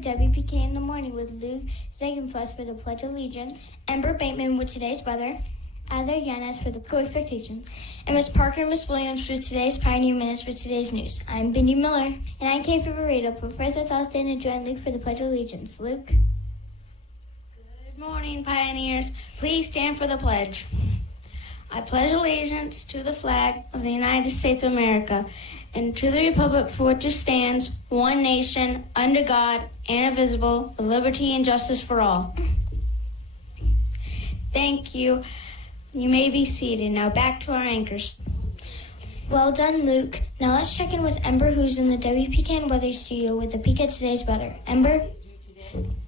WPK in the Morning with Luke Zegenfuss for the Pledge of Allegiance. Ember Bateman with today's weather. Adler Yanes for the School Expectations. And Miss Parker and Miss Williams for today's Pioneer Minutes with today's news. I'm Bindi Miller. And I'm Kay for Burrito, but first let's all stand and join Luke for the Pledge of Allegiance. Luke? Good morning, Pioneers. Please stand for the pledge. I pledge allegiance to the flag of the United States of America and to the republic for which it stands, one nation, under God, indivisible, with liberty and justice for all. Thank you. You may be seated. Now back to our anchors. Well done, Luke. Now let's check in with Ember, who's in the WPKN Weather Studio with a peek at today's weather. Ember?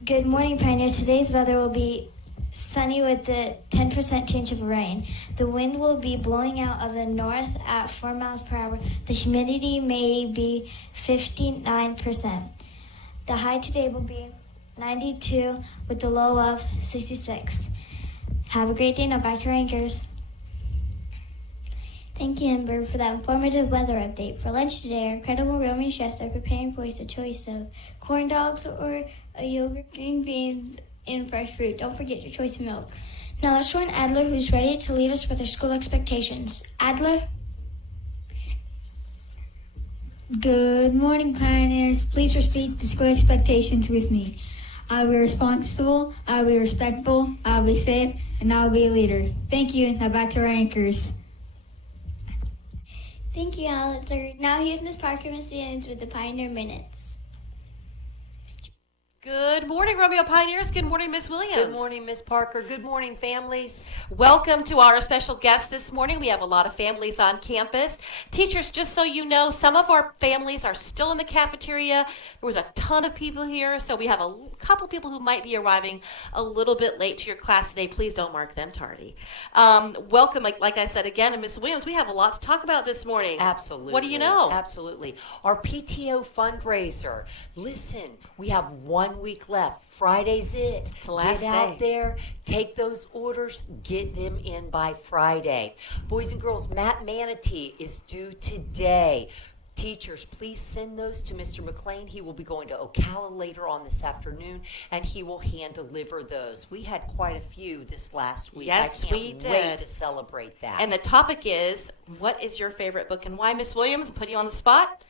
Good morning, Pioneers. Today's weather will be sunny with the 10% chance of rain. The wind will be blowing out of the north at 4 miles per hour. The humidity may be 59%. The high today will be 92 with the low of 66. Have a great day. Now back to our anchors. Thank you, Ember, for that informative weather update. For lunch today, our incredible Roman chefs are preparing for us a choice of corn dogs or a yogurt, green beans, and fresh fruit. Don't forget your choice of milk. Now let's join Adler, who's ready to lead us with our school expectations. Adler? Good morning, Pioneers. Please repeat the school expectations with me. I'll be responsible, I'll be respectful, I'll be safe, and I'll be a leader. Thank you. Now back to our anchors. Thank you, Adler. Now here's Miss Parker and Miss Williams with the Pioneer Minutes. Good morning, Romeo Pioneers. Good morning, Miss Williams. Good morning, Miss Parker. Good morning, families. Welcome to our special guest this morning. We have a lot of families on campus. Teachers, just so you know, some of our families are still in the cafeteria. There was a ton of people here, so we have a couple people who might be arriving a little bit late to your class today. Please don't mark them tardy. Welcome, like I said again, and Miss Williams, we have a lot to talk about this morning. Absolutely. What do you know? Absolutely. Our PTO fundraiser. Listen, we have 1 week left. Friday's it. It's the last Get out day. there, take those orders, get them in by Friday. Boys and girls, Matt Manatee is due today. Teachers, please send those to Mr. McLean. He will be going to Ocala later on this afternoon, and he will hand deliver those. We had quite a few this last week. Yes, I can't we did. wait to celebrate that. And the topic is, what is your favorite book and why? Miss Williams, put you on the spot.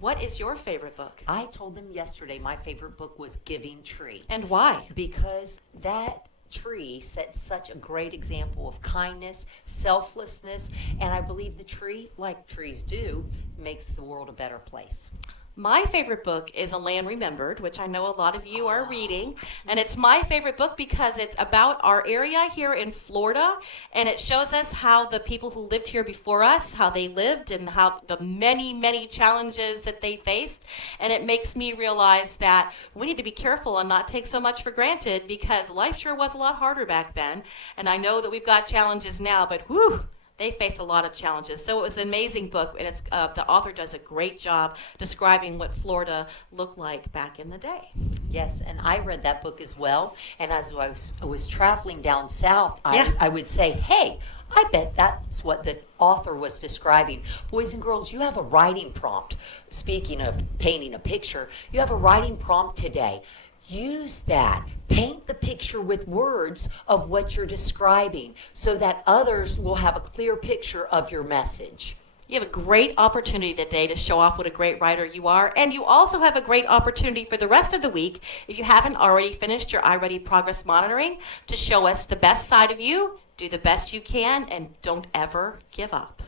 What is your favorite book? I told them yesterday my favorite book was Giving Tree. And why? Because that tree set such a great example of kindness, selflessness, and I believe the tree, like trees do, makes the world a better place. My favorite book is A Land Remembered, which I know a lot of you are reading. And it's my favorite book because it's about our area here in Florida. And it shows us how the people who lived here before us, how they lived and how the many, many challenges that they faced. And it makes me realize that we need to be careful and not take so much for granted because life sure was a lot harder back then. And I know that we've got challenges now, but whew, they faced a lot of challenges. So it was an amazing book, and it's the author does a great job describing what Florida looked like back in the day. Yes, and I read that book as well. And as I was traveling down south, Yeah. I would say, hey, I bet that's what the author was describing. Boys and girls, you have a writing prompt. Speaking of painting a picture, you have a writing prompt today. Use that. Paint the picture with words of what you're describing so that others will have a clear picture of your message. You have a great opportunity today to show off what a great writer you are, and you also have a great opportunity for the rest of the week, if you haven't already finished your iReady progress monitoring, to show us the best side of you, do the best you can, and don't ever give up.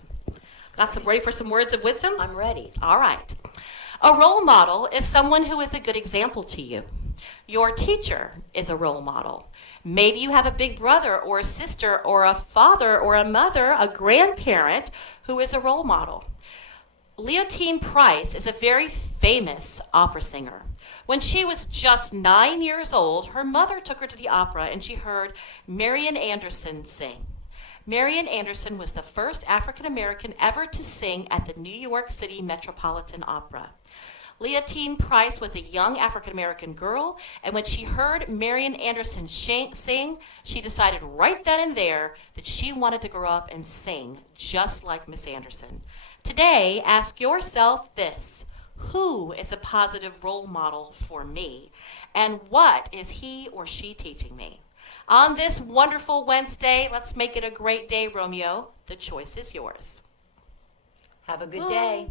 Got some ready for some words of wisdom? I'm ready. All right. A role model is someone who is a good example to you. Your teacher is a role model. Maybe you have a big brother or a sister or a father or a mother, a grandparent who is a role model. Leontine Price is a very famous opera singer. When she was just 9 years old, her mother took her to the opera and she heard Marian Anderson sing. Marian Anderson was the first African American ever to sing at the New York City Metropolitan Opera. Leontine Price was a young African-American girl, and when she heard Marian Anderson sing, she decided right then and there that she wanted to grow up and sing just like Miss Anderson. Today, ask yourself this: Who is a positive role model for me? And what is he or she teaching me? On this wonderful Wednesday, let's make it a great day, Romeo. The choice is yours. Have a good day.